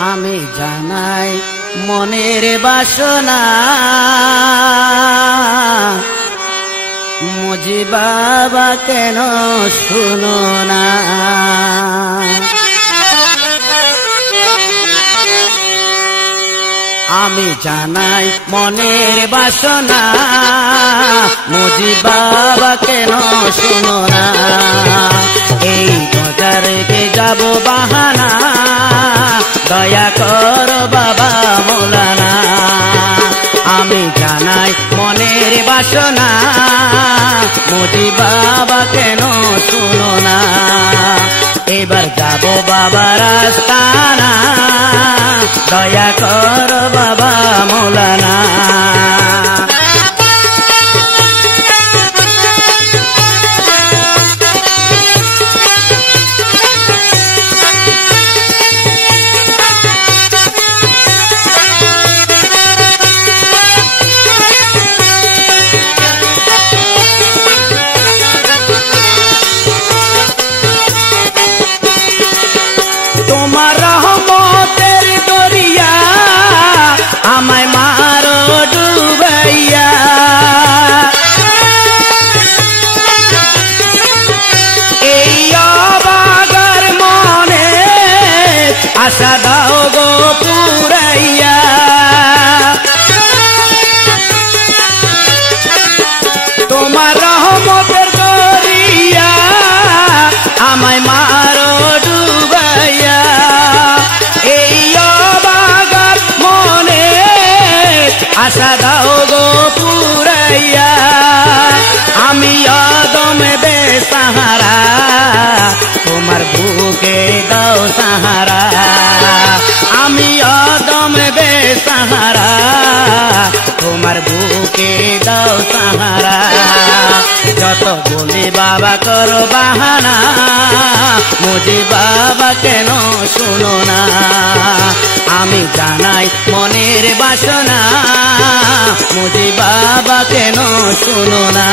আমি জানাই মনের বাসনা মুজি বাবা কেন শুনো না আমি জানাই মনের বাসনা মুজি বাবা কেন শুনো না এই বাজারে যাব বাহানা দয়া কর বাবা মৌলানা আমি জানাই মনের বাসনা মুজি বাবা কেন শুনো না এবার যাব বাবার আস্তানা দয়া কর বাবা মৌলানা তোমার রহমতের দরিয়া আমায় মারো ডুবাইয়া এই অবাগার মনে আশা দাও গো পুরাইয়া তোমার রহমতের দরিয়া আমায় মারো ডুবাইয়া এই অবাগার মনে আশা দাও গো পুরাইয়া আমি অদম বেসাহারা তোমার বুকে দাও সাহারা আমি অদম বেসাহারা তোমার বুকে দাও সাহারা যত বলি বাবা করো বাহানা মুজি বাবা কেন শুনো না আমি জানাই মনের বাসনা মুজি বাবা কেন শুনো না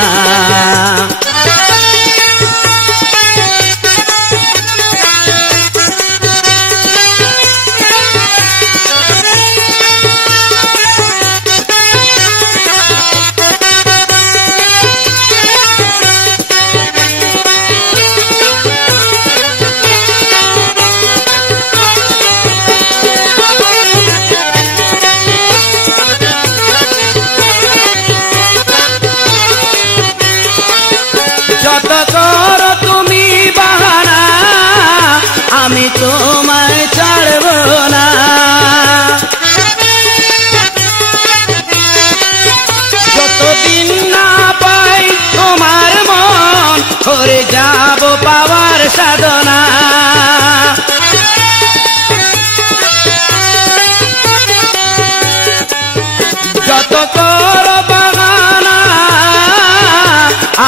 যত করো তুমি বাহানা আমি তোমায় ছাড়ব না যতদিন না পাই তোমার মন করে যাব পাওয়ার সাধনা যত করো বাহানা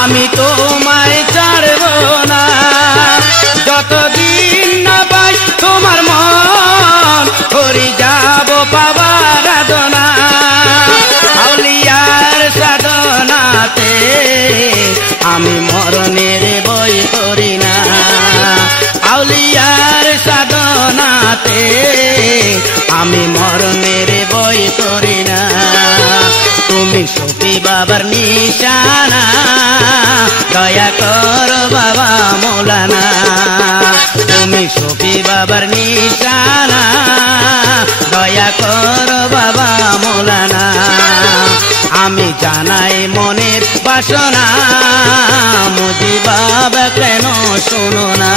আমি তোমায় ছাড়ব না যতদিন না পাই তোমার মন করে যাব পাবার সাধনা আউলিয়ার সাধনাতে আমি মরণের বই করি না আউলিয়ার সাধনাতে আমি মরণের বই করি না তুমি সখী বাবার নিশানা দয়া কর বাবা মৌলানা তুমি সখী বাবার নিশানা দয়া কর বাবা মৌলানা আমি জানাই মনের বাসনা মুজি বাবা কেন শুনো না